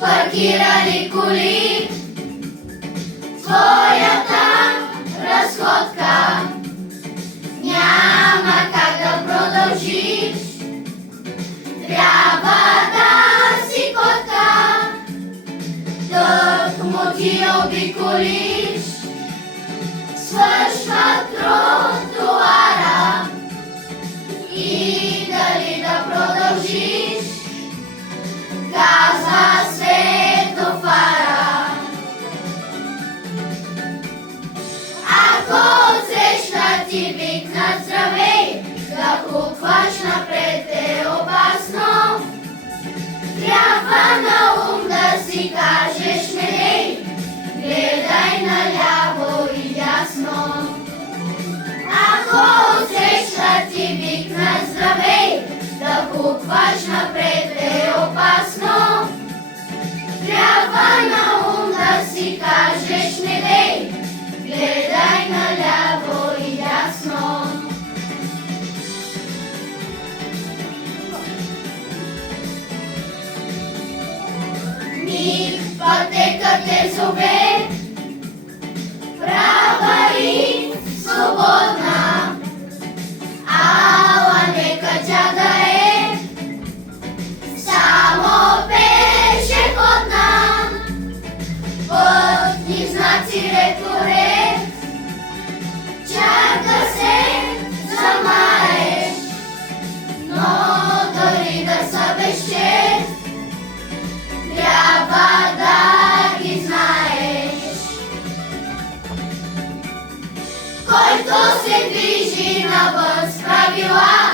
паркирали коли, твоята разходка няма как да продължиш. Трябва да си котка, тъкмо ти обиколиш. Свършва тротуара и дали да продължиш, казва светофара. Ако отсреща ти викнат здравей, да хукваш напред е опасно. Трябва на ум да си кажеш недей, гледай наляво и дясно. Ако отсреща ти викнат здравей, да хукваш напред е опасно. Трябва на ум да си кажеш недей, гледай наляво и дясно. Миг пътеката е зове, права и свободна. Ала нека тя да е само пешеходна. Пътни знаци ред, чак да се замаеш, но дори да са без чест, трябва да ги знаеш. Който се движи навън с правила,